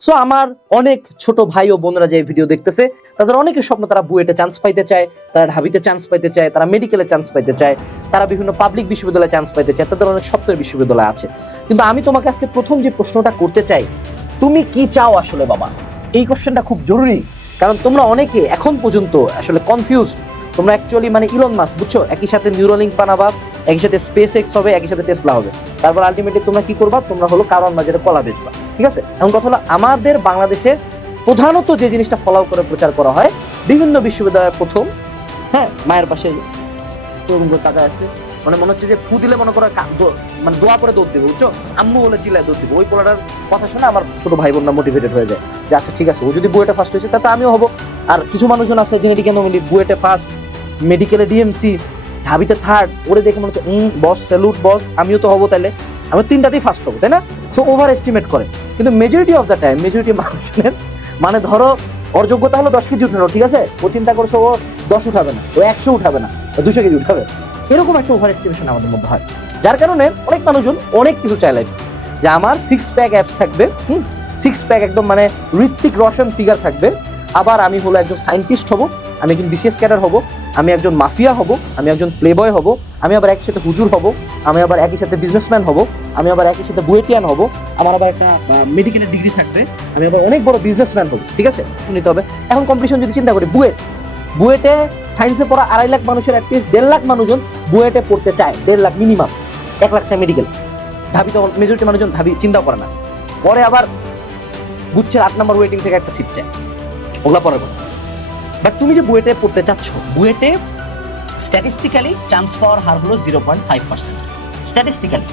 So আমার অনেক ছোট ভাই ও বোনরা যে ভিডিও দেখতেছে তাদের অনেকের স্বপ্ন, তারা বুয়েটে চান্স পাইতে চায়, তারা ঢাবিতে চান্স পাইতে চায়, তারা মেডিকেলে চান্স পাইতে চায়, তারা বিভিন্ন পাবলিক বিশ্ববিদ্যালয়ে চান্স পাইতে চায়, তাদের অনেক স্বপ্নের বিশ্ববিদ্যালয় আছে। কিন্তু আমি তোমাকে আজকে প্রথম যে প্রশ্নটা করতে চাই, তুমি কি চাও আসলে বাবা? এই কোশ্চেনটা খুব জরুরি, কারণ তোমরা অনেকে এখন পর্যন্ত আসলে কনফিউজড। তোমরা অ্যাকচুয়ালি মানে ইলন মাস্ক, বুঝছো, একই সাথে নিউরালিঙ্ক বানাবা, একই সাথে স্পেস এক্স হবে, একই সাথে টেসলা হবে, তারপর আলটিমেটলি তোমরা কি করবা? তোমরা হলো কারণ বাজারে কলা বেচবা। ঠিক আছে, এখন কথা হলো আমাদের বাংলাদেশে প্রধানত যে জিনিসটা ফলো করে প্রচার করা হয়, বিভিন্ন বিশ্ববিদ্যালয়ের প্রথম, হ্যাঁ, মায়ের পাশে টাকা আছে, মানে মনে হচ্ছে যে ফু দিলে মনে করো মানে দোয়া করে দৌড় দিবে, বুঝছো, আম্মু বলে চিল্লায় দৌড় দিবে। ওই পোলাটার কথা শুনে আমার ছোট ভাই বোনরা মোটিভেটেড হয়ে যায় যে আচ্ছা ঠিক আছে, ও যদি বুয়েটে ফার্স্ট হয়েছে তাতে আমিও হবো। আর কিছু মানুষজন আছে জেনেটিক অ্যানোমালি, বুয়েটে ফার্স্ট, মেডিকেলে ডিএমসি, ঢাবিতে থার্ড, ওরে দেখে মনে হচ্ছে বস স্যালুট বস, আমিও তো হবো, তাহলে আমি তিনটাতেই ফার্স্ট হবো, তাই না? সো ওভার এস্টিমেট করে। কিন্তু majority of the time, majority মানুষজনের মানে ধরো ওর যোগ্যতা হলো 10 কেজি উঠানো, ঠিক আছে, ও চিন্তা করছে ও 10 উঠাবে না, ও 100 উঠাবে না, ও 200 কেজি উঠাবে। এরকম একটা ওভার এস্টিমেশন আমাদের মধ্যে হয়, যার কারণে অনেক মানুষজন অনেক কিছু চায় লাইফে, যে আমার 6 প্যাক অ্যাপস থাকবে, 6 প্যাক একদম মানে ঋত্বিক রোশন ফিগার থাকবে, আবার আমি হলো একজন সায়েন্টিস্ট হব, আমি একজন বিসিএস ক্যাডার হব, আমি একজন মাফিয়া হব, আমি একজন প্লেবয় হব, আমি আবার একই সাথে হুজুর হব, আমি আবার একই সাথে বিজনেসম্যান হব, আমি আবার একই সাথে বুয়েটিয়ান হব, আমার আবার একটা মেডিকেলের ডিগ্রি থাকবে, আমি আবার অনেক বড় বিজনেসম্যান হব। ঠিক আছে, শুনতে হবে। এখন কম্পিটিশন যদি চিন্তা করি, বুয়েটে সায়েন্সে পড়া 2.5 লাখ মানুষের অ্যাটলিস্ট 1.5 লাখ মানুষজন বুয়েটে পড়তে চায়, 1.5 লাখ মিনিমাম, 1 লাখ চায় মেডিকেল। ঢাবি তো মেজরিটি মানুষজন ঢাবি চিন্তাও করে না, পরে আবার গুচ্ছের 8 নম্বর ওয়েটিং থেকে একটা সিট চায়, ওগুলা পরের কথা। বাট তুমি যে বুয়েটে পড়তে চাচ্ছ, বুয়েটে স্ট্যাটিস্টিক্যালি চান্স পাওয়ার হার হলো 0.5%, স্ট্যাটিস্টিক্যালি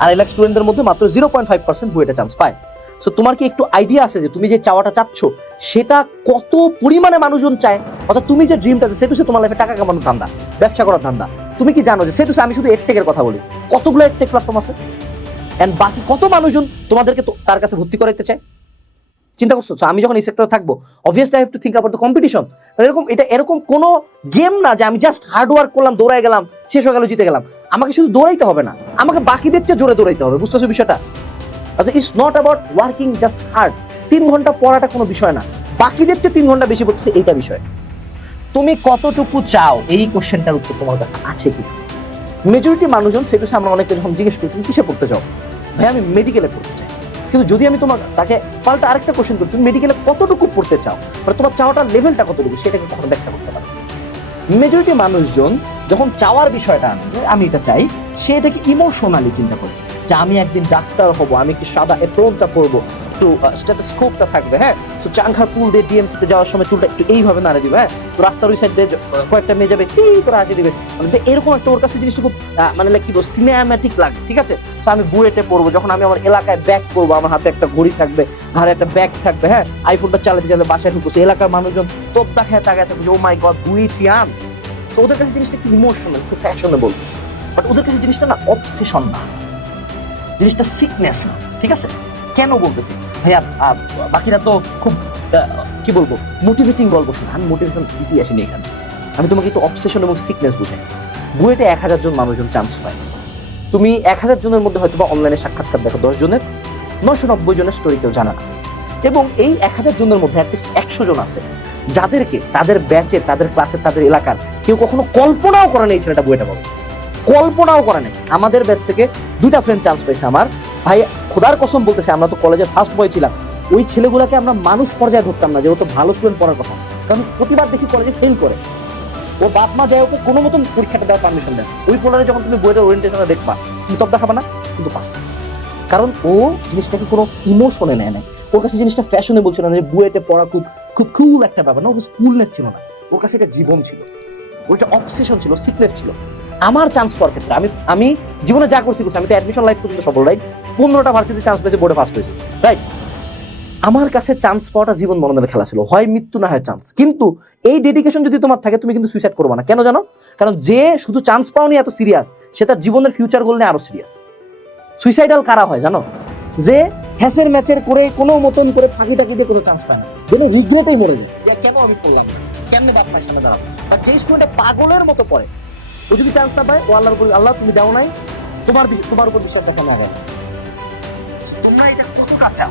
2.5 লাখ স্টুডেন্টদের মধ্যে মাত্র 0.5% বুয়েটে চান্স পায়। সো তোমার কি একটু আইডিয়া আছে যে তুমি যে চাওয়াটা চাচ্ছ সেটা কত পরিমাণে মানুষজন চায়? অর্থাৎ তুমি যে ড্রিমটা, সেটা হচ্ছে তোমার লাইফে টাকা কামানোর ধান্দা, ব্যবসা করার ধান্দা। তুমি কি জানো যে সেটা আমি শুধু এডটেকের কথা বলি, কতগুলো এডটেক প্ল্যাটফর্ম আছে, এন্ড বাকি কত মানুষজন তোমাদেরকে তার কাছে ভর্তি করাইতে চায়? চিন্তা করছো? আমি যখন এই সেক্টরে থাকবো, obviously I have to think about the competition. এরকম কোনো গেম না যে আমি জাস্ট হার্ড ওয়ার্ক করলাম, দৌড়াই গেলাম, শেষ হয়ে গেল, জিতে গেলাম। আমাকে শুধু দৌড়াইতে হবে না, আমাকে বাকিদের চেয়ে জোরে দৌড়াইতে হবে। বুঝতেছো বিষয়টা? It's not about working just hard. 3 ঘন্টা পড়াটা কোনো বিষয় না, বাকিদের চেয়ে 3 ঘন্টা বেশি পড়তেছে, এইটা বিষয়। তুমি কতটুকু চাও, এই কোশ্চেনটার উত্তর তোমার কাছে আছে কি? মেজরিটি মানুষজন সেটা আমরা অনেকে যখন জিজ্ঞেস করি তুমি কিসে পড়তে চাও, ভাই আমি মেডিকেলে পড়তে চাই। কিন্তু যদি আমি তাকে পাল্টা আরেকটা কোশ্চেন করি, তুমি মেডিকেলে কতটুকু পড়তে চাও, মানে তোমার চাওয়াটার লেভেলটা কতটুকু, সেটাকে কখনো ব্যাখ্যা করতে পারে। মেজরিটি মানুষজন যখন চাওয়ার বিষয়টা আনবে, আমি এটা চাই, সে এটাকে ইমোশনালি চিন্তা করে যে আমি একদিন ডাক্তার হব, আমি একটু সাদা এপ্রনটা পরবো, একটু স্টেথোস্কোপটা থাকবে, হ্যাঁ, তো চাংখার পুল দিয়ে ডিএমসি তে যাওয়ার সময় চুলটা একটু এইভাবে নাড়ে দিবে, হ্যাঁ, তো রাস্তার ওই সাইড দিয়ে কয়েকটা মেয়ে যাবে, এই করে হাসি দিবে, মানে এরকম একটা ওর কাছে জিনিসটা খুব মানে কি বলবো, সিনেম্যাটিক লাগে। ঠিক আছে, তো আমি বুয়েটে পড়বো, যখন আমি আমার এলাকায় ব্যাগ করবো, আমার হাতে একটা ঘড়ি থাকবে, ঘাড়ে একটা ব্যাগ থাকবে, হ্যাঁ, আইফোনটা চালাতে চালাতে বাসায় ঢুকছে, এলাকার মানুষজন তোপ দেখায় তাকায় থাকবে, ও মাই গড বুয়েটিয়ান। সো ওদের কাছে জিনিসটা একটু ইমোশনাল, একটু ফ্যাশনেবল, বাট ওদের কাছে জিনিসটা না অবসেশন না, জিনিসটা সিকনেস না। ঠিক আছে, কেন বলতেছি ভাইয়া? বাকিরা তো খুব কি বলবো মোটিভেটিং গল্প শোনা, আমি মোটিভেশন দিতে আসিনি এখানে, আমি তোমাকে একটু অবসেশন এবং সিকনেস বুঝাই। বুয়েটে 1000 জন মানুষজন চান্স পায়, তুমি 1000 জনের মধ্যে হয়তো বা অনলাইনে সাক্ষাৎকার দেখো 10 জনের, 990 জনের স্টোরি কেউ জানা না। এবং এই 1000 জনের মধ্যে অ্যাটলিস্ট 100 জন আছে যাদেরকে তাদের ব্যাচে, তাদের ক্লাসে, তাদের এলাকার কেউ কখনো কল্পনাও করে নেই ছেলেটা বুয়েটে পাবে, কল্পনাও করে নেই। আমাদের ব্যাচ থেকে 2টা ফ্রেন্ড চান্স পাইছে। আমার ভাই খোদার কসম বলতেছে, আমরা তো কলেজে ফার্স্ট বয় ছিলাম, ওই ছেলেগুলোকে আমরা মানুষ পর্যায়ে ধরতাম না যে ও তো ভালো স্টুডেন্ট পড়ার কথা, কারণ প্রতিবার দেখি কলেজে ফেল করে, ও বাপ মা যায় ওকে কোনো মতন পরীক্ষাটা দেওয়ার পারমিশন দেয়। ওই পোলারে যখন তুমি বইয়ের ওরিয়েন্টেশনে দেখবা, তুমি তব দেখাবা না, কিন্তু পাস, কারণ ও জিনিসটাকে কোনো ইমোশনে নেয় না। ওর কাছে জিনিসটা ফ্যাশনে বলছিল না যে বুয়েটে পড়া খুব খুব কুল একটা ব্যাপার না, ওর কুলনেস ছিল না, ওর কাছে এটা জীবন ছিল, ওইটা অবসেশন ছিল, সিকনেস ছিল। আমার চান্স পাওয়ার ক্ষেত্রে আমি জীবনে যা করছি, আমি তো অ্যাডমিশন লাইফ পর্যন্ত সফল, রাইট, 15টা ভার্সিটি চান্স পেয়েছি, বোর্ডে ফার্স্ট হয়েছি, রাইট। আমার কাছে চান্স পাওয়াটা জীবন মরণের খেলা ছিল, হয় মৃত্যু না হয় চান্স। কিন্তু এই ডেডিকেশন যদি তোমার থাকে, তুমি কিন্তু সুইসাইড করবে না। কেন জানো? কারণ যে শুধু চান্স পাওয়া নিয়ে এত সিরিয়াস, সে তার জীবনের ফিউচার গোল নিয়ে আরো সিরিয়াস। সুইসাইডাল কারা হয় জানো? যে হ্যাসের ম্যাচের করে কোনো মতন করে ফাঁকি টাকি দিয়ে কোনো চান্স পায় না, যেন রিগ্রেটেই মরে যায়, কেন আমি পড়লাম, কেমনে বাপ মায়ের সামনে দাঁড়াবো। বা যে স্টুডেন্টটা পাগলের মতো পড়ে, ও যদি চান্স না পায়, ও আল্লাহর উপর, আল্লাহ তুমি দাও নাই, তোমার উপর বিশ্বাস রাখা আগে। তোমরা এটা কতটা চাও?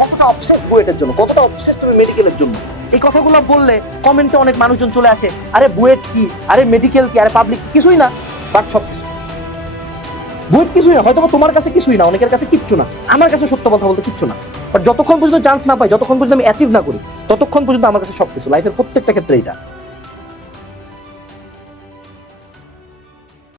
কতটা অবসেসড বুয়েটের জন্য, কতটা অবসেসড তুমি মেডিকেলের জন্য। এই কথাগুলো বললে কমেন্টে অনেক মানুষজন চলে আসে, আরে বুয়েট কি, আরে মেডিকেল কি, আরে পাবলিক কিছুই না। বাট সব কিছু, বুয়েট কিছুই না, হয়তো তোমার কাছে কিছুই না, অনেকের কাছে কিচ্ছু না, আমার কাছে সত্য কথা বলতে কিচ্ছু না। বাট যতক্ষণ পর্যন্ত চান্স না পাই, যতক্ষণ পর্যন্ত আমি অ্যাচিভ না করি, ততক্ষণ পর্যন্ত আমার কাছে সবকিছু, লাইফের প্রত্যেকটা ক্ষেত্রে এটা।